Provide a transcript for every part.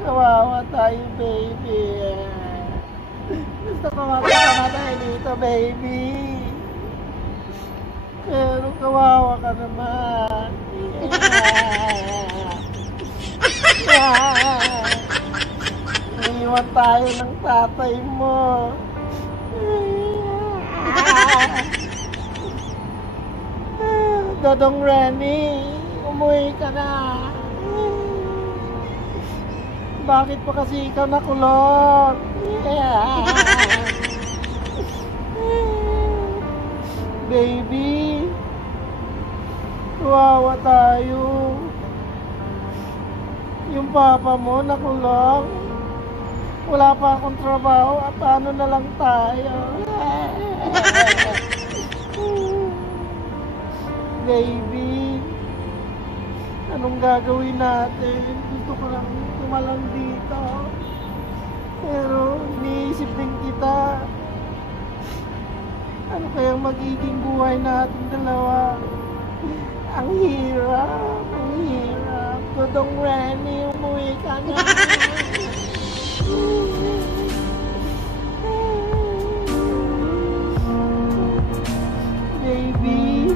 Kawawa tayo, baby. Gusto ko mapakamatay dito, baby. Pero kawawa ka naman. Iiwan tayo ng tatay mo. Dodong Remy, umuwi ka na. Bakit pa kasi ikaw nakulong? Baby, kawawa tayo. Yung papa mo nakulong. Wala pa akong trabaho. Paano na lang tayo? Baby, anong gagawin natin? Gusto ko lang tumalang dito, pero iniisip din kita, ano kayang magiging buhay natin dalawa? Ang hirap, ang hirap. Dodong Remy, umuwi ka na. Baby,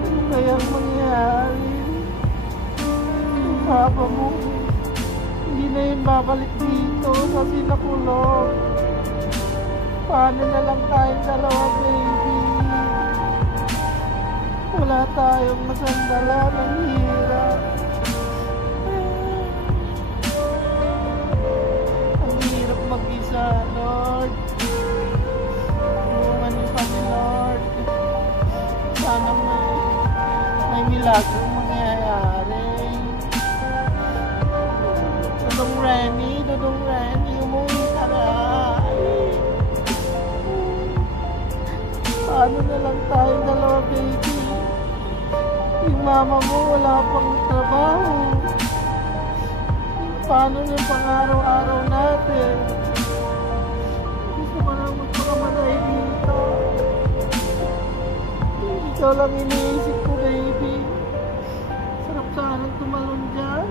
ano kayang mangyari? Yung papa mo, hindi na yun babalik dito kasi nakulong. Paano na lang tayong dalawa, baby? Wala tayong masandala ng hirap. Ang hirap mag-isa, Lord. Tulungan niyo kami, Lord. Sana may milagrong mangyayari. Dodong Remy, umuwi ka na. Paano na lang tayong dalawa, baby? Yung mama mo wala pang trabaho. Paano yung pang-araw-araw natin? Gusto ko lang magpakamatay dito. Ikaw lang iniisip ko, baby. Sarap sanang tumalon dyan.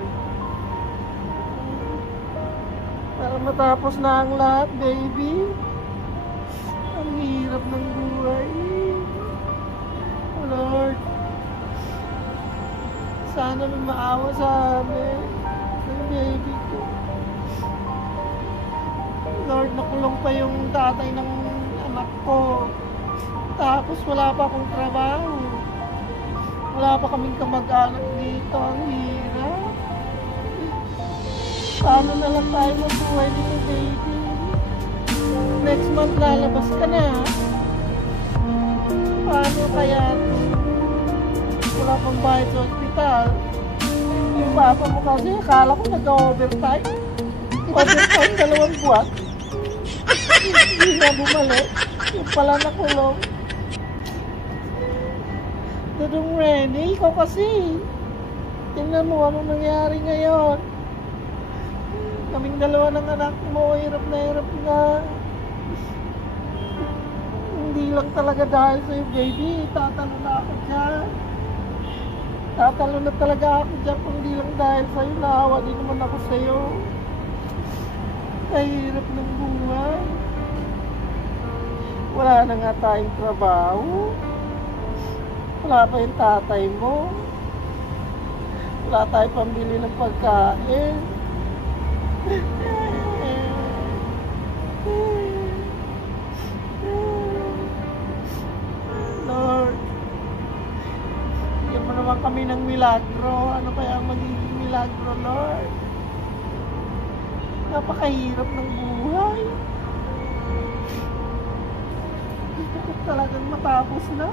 Para matapos na ang lahat, baby. Ang hirap ng buhay. Oh Lord, sana may maawa sa amin, sa baby ko. Lord, nakulong pa yung tatay ng anak ko. Tapos wala pa akong trabaho. Wala pa kaming kamag-anak dito. Ang hirap. Paano na lang tayo magbuhay dito, baby? Next month lalabas ka na. Paano kaya ito? pambayad sa ospital. Yung papa mo kasi, akala ko nag-overtime. Overtime 2 buwan. Hindi na bumalik. Yung pala nakulong. Dudong Rene, ikaw kasi. Tingnan mo anong nangyari ngayon. Kaming dalawa ng anak mo, hirap na. Hindi lang talaga dahil sa'yo, baby. Tatalo na ako dyan. Tatalo na talaga ako dyan kung hindi lang dahil sa'yo. Naawa din naman ako sa'yo. Kahirap ng buhay. Wala na nga tayong trabaho. Wala pa yung tatay mo. Wala tayong pambili ng pagkain. Lord, bigyan mo naman kami ng milagro. Ano kaya ang magiging milagro, Lord? Napakahirap ng buhay. Gusto ko talagang matapos na.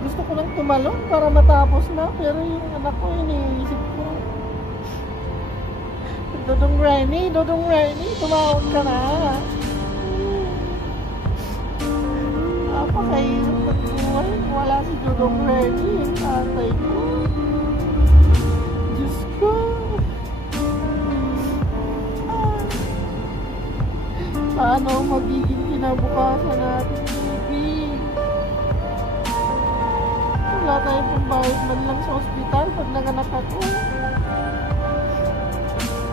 Gusto ko lang tumalon para matapos na. Pero yung anak ko, iniisip ko. Dudong Rene, tumawag ka na. Napakahirap ng buhay. Wala si Dudong Rene, yung tatay ko. Diyos ko. Paano magiging kinabukasan natin, baby? Wala tayong pambayad man lang sa ospital pag nanganak ako.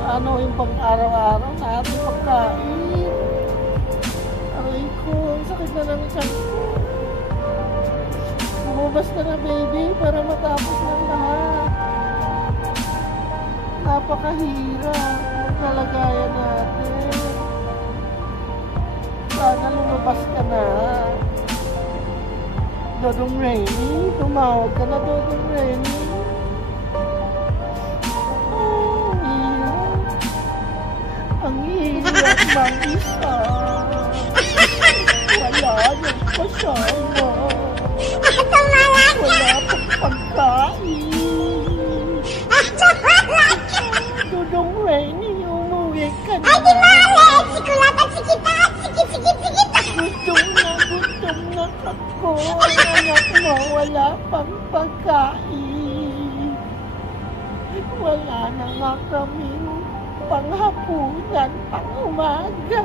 Ano yung pang-araw-araw na ating pagkain? Aray ko, ang sakit na namin sa ko. Lumabas ka na, baby, para matapos ng lahat. Napakahirap ang kalagayan natin. Sana lumabas ka na. Dudong Rene, tumawag ka na, Dudong Rene. Ang hirap mag-isa. Wala nang kasama. Wala pang pagkain. Dudong Rene, umuwi ka na. Ay, di mali! Sikulatan, sikitan! Sikit! Gutom na ako. Anak mo, wala pang pagkain. Wala na nga kaming panghapunan, pang-umaga.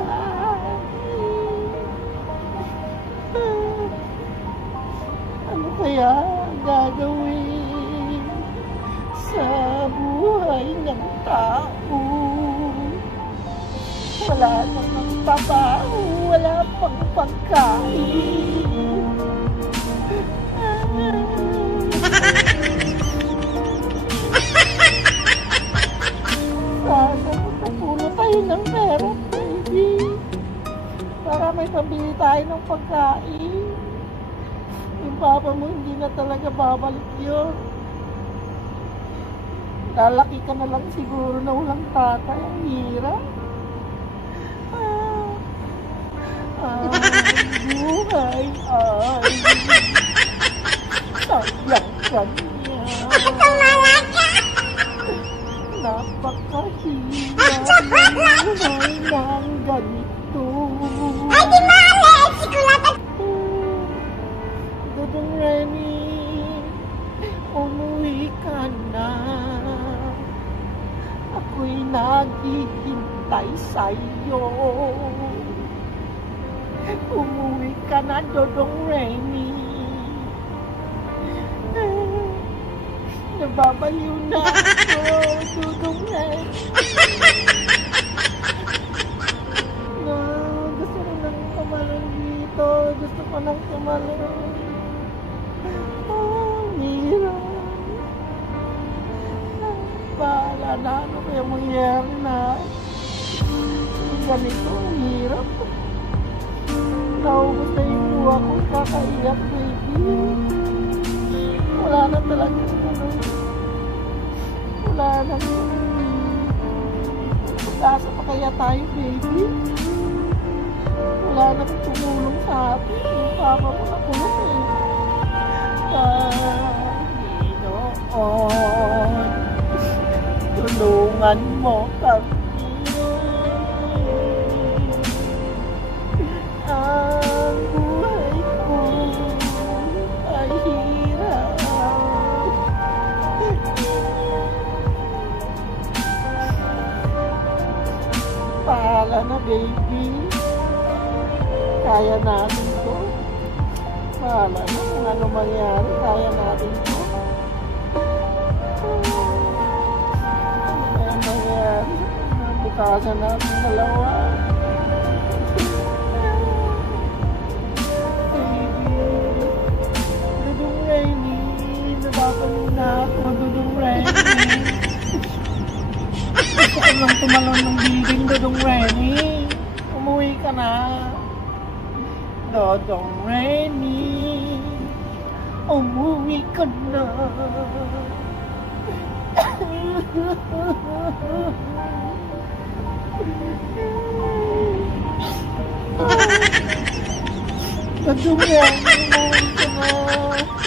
Ano kaya ang gagawin sa buhay ng tao? Wala nang trabaho, wala pang pagkain. Sana magkapulo tayo ng pera, baby. Para may pambili tayo ng pagkain. Yung papa mo hindi na talaga babalik yun. Lalaki ka na lang siguro na walang tatay. Ang hirap. Buhay ay sayang kanya. Napakahirap buhay ng ganito. Ay, di mali! Sikulatan! Dudong Rene, umuwi ka na. Ako'y naghihintay sa'yo. Umuwi ka na, Dudong Rene. Nababaliw na ako, Dudong Rene. Gusto ko nang tumalon dito. Gusto ko nang tumalon. Hirap. Bahala na, ano kaya mangyari na. Ganito, hirap. Naubos na yung buha ko, kakaiyak, baby. Wala na talaga, wala na. Pag-asa pa kaya tayo, baby? Wala na tumulong sa atin. Yung papa mo nakulong eh. tulungan mo kami. Ang buhay ko ay hirap. Pahala na, baby. Kaya natin to. Pahala na kung ano mangyari. Kaya natin to. Ano mangyari? Bukasan natin dalawa. Baby. Dudong Rainy. Nababaling na ako. Dudong Rainy. Saan lang tumalon ng building, Dodong Rainy? Umuwi ka na. Dodong Rainy, umuwi ka na. Dodong Rainy, umuwi ka na.